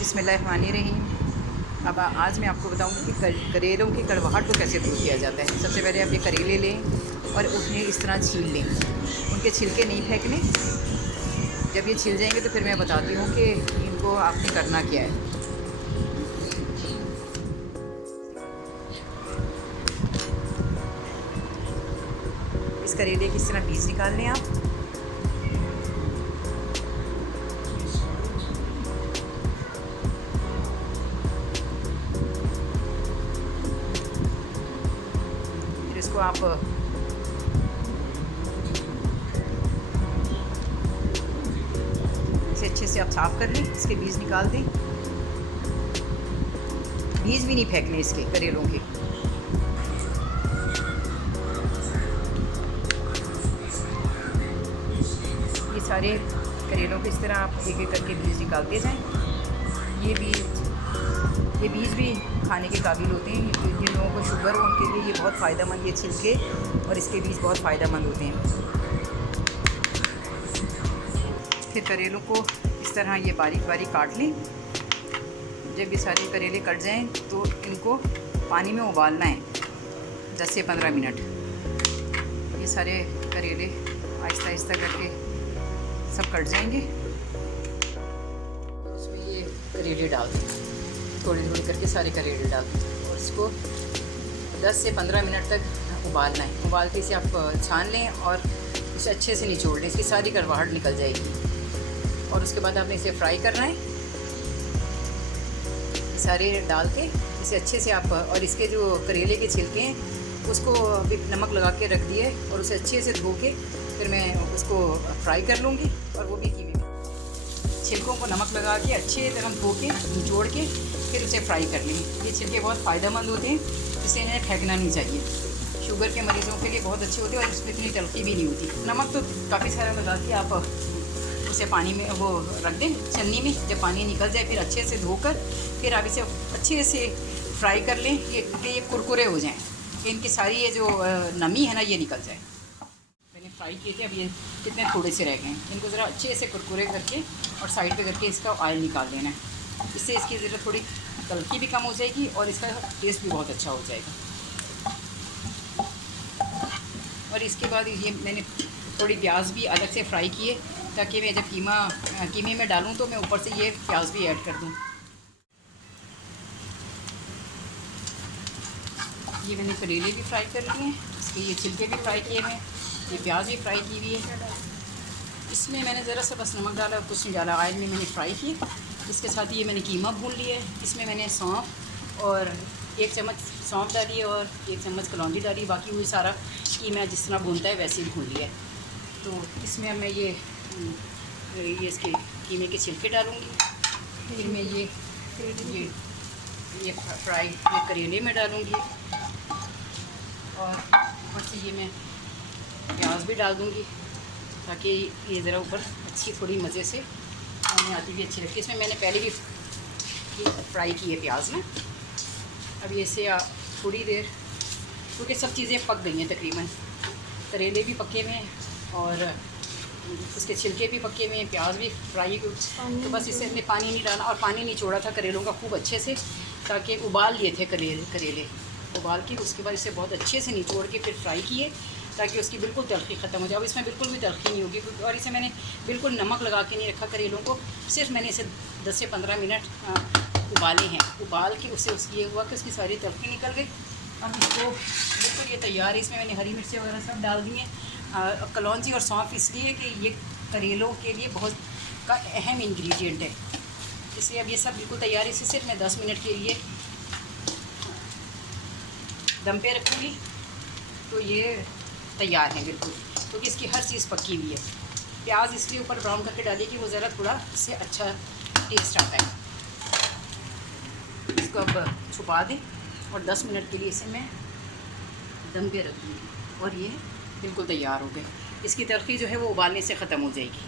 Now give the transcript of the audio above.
बिस्मिल्लाहिर्रहमानिर्रहीम। अब आज मैं आपको बताऊंगी कि करेलों की कड़वाहट को कैसे दूर किया जाता है। सबसे पहले आप ये करेले लें और उन्हें इस तरह छील लें। उनके छिलके नहीं फेंकने। जब ये छिल जाएंगे तो फिर मैं बताती हूँ कि इनको आपने करना क्या है। इस करेले की इस तरह बीज निकाल लें आप। इसको आप इसे अच्छे से आप साफ़ कर लें, इसके बीज निकाल दें। बीज भी नहीं फेंकने इसके करेलों के। ये सारे करेलों के इस तरह आप एक एक करके बीज निकालते जाएं। ये बीज भी खाने के काबिल होते हैं। जिन लोगों को शुगर हो उनके लिए ये बहुत फ़ायदेमंद, ये छिलके और इसके बीज बहुत फ़ायदेमंद होते हैं। फिर करेलों को इस तरह ये बारीक बारीक काट लें। जब ये सारे करेले कट जाएं तो इनको पानी में उबालना है 10 से 15 मिनट। ये सारे करेले आहिस्ता आहिस्ता करके सब कट जाएंगे। उसमें ये करेले डाल दें, थोड़ी थोड़ी करके सारे करेले डाल दें और इसको 10 से 15 मिनट तक उबालना है। उबाल के इसे आप छान लें और इसे अच्छे से निचोड़ लें, इसकी सारी कड़वाहट निकल जाएगी। और उसके बाद आपने इसे फ्राई करना है सारे डाल के। इसे अच्छे से आप, और इसके जो करेले के छिलके हैं उसको भी नमक लगा के रख दिए और उसे अच्छे से धो के फिर मैं उसको फ्राई कर लूँगी। और वो भी कीमे में छिलकों को नमक लगा के अच्छे तरह धो के निचोड़ के फिर उसे फ्राई कर लेंगे। ये छिलके बहुत फ़ायदेमंद होते हैं, इसे इन्हें फेंकना नहीं चाहिए। शुगर के मरीज़ों के लिए बहुत अच्छे होते हैं और इसमें इतनी तलखी भी नहीं होती। नमक तो काफ़ी सारा लगा के आप उसे पानी में वो रख दें छन्नी में। जब पानी निकल जाए फिर अच्छे से धोकर फिर आप इसे अच्छे से फ्राई कर लें, ये कुरकुरे हो जाएं, इनकी सारी ये जो नमी है ना ये निकल जाए। मैंने फ्राई किए थे, अब ये कितने थोड़े से रह गए हैं। इनको ज़रा अच्छे से कुरकुरे करके और साइड पे करके इसका ऑयल निकाल देना है। इससे इसकी ज़रा थोड़ी तलखी भी कम हो जाएगी और इसका टेस्ट भी बहुत अच्छा हो जाएगा। और इसके बाद ये मैंने थोड़ी प्याज भी अलग से फ्राई किए ताकि मैं जब कीमे में डालूं तो मैं ऊपर से ये प्याज भी ऐड कर दूं। ये मैंने करेले भी फ्राई कर लिए हैं, इसके ये छिलके भी फ्राई किए हैं, ये प्याज भी फ्राई की हुई है। इसमें मैंने ज़रा सा बस नमक डाला, कुछ नहीं डाला। ऑयल में मैंने फ्राई किए। इसके साथ ये मैंने कीमा भून लिया है। इसमें मैंने सौंफ और 1 चम्मच सौंफ डाली है और 1 चम्मच कलौंजी डाली। बाकी वही सारा कीमा जिस तरह भूनता है वैसे ही भून लिया है। तो इसमें मैं ये इसके कीमे के छिलके डालूँगी। फिर मैं ये फ्राई ये करेले में डालूँगी और ऊपर से ये मैं प्याज भी डाल दूँगी ताकि ये ज़रा ऊपर अच्छी थोड़ी मज़े से खाने आती भी अच्छी लगती है। इसमें मैंने पहले भी फ्राई की है प्याज ना। अब ये से थोड़ी देर, क्योंकि सब चीज़ें पक गई हैं तकरीबन, करेले भी पके हुए हैं और इसके छिलके भी पके हुए हैं, प्याज भी फ्राई। तो बस इसे हमने पानी नहीं डाला और पानी नहीं छोड़ा था करेलों का खूब अच्छे से, ताकि उबाल लिए थे करेले उबाल के उसके बाद इसे बहुत अच्छे से निचोड़ के फिर फ्राई किए ताकि उसकी बिल्कुल तलखी ख़त्म हो जाए। अब इसमें बिल्कुल भी तलखी नहीं होगी और इसे मैंने बिल्कुल नमक लगा के नहीं रखा करेलों को। सिर्फ मैंने इसे 10 से 15 मिनट उबाले हैं। उबाल के उससे ये हुआ कि उसकी सारी तलखी निकल गई। अब इसको बिल्कुल ये तैयार है। इसमें मैंने हरी मिर्ची वगैरह सब डाल दी हैं। कलौंजी और सौंफ इसलिए कि ये करेलों के लिए बहुत का अहम इंग्रेडिएंट है, इसलिए अब ये सब बिल्कुल तैयार है। इसे सिर्फ मैं 10 मिनट के लिए दम पे रखूँगी तो ये तैयार है बिल्कुल, क्योंकि इसकी हर चीज़ पकी हुई है। प्याज इसलिए ऊपर ब्राउन करके डालिए कि वो ज़रा थोड़ा इससे अच्छा टेस्ट आता है। इसको अब छुपा दें और 10 मिनट के लिए इसे मैं दम पे रख दूँगी और ये बिल्कुल तैयार हो गए। इसकी तलखी जो है वो उबालने से ख़त्म हो जाएगी।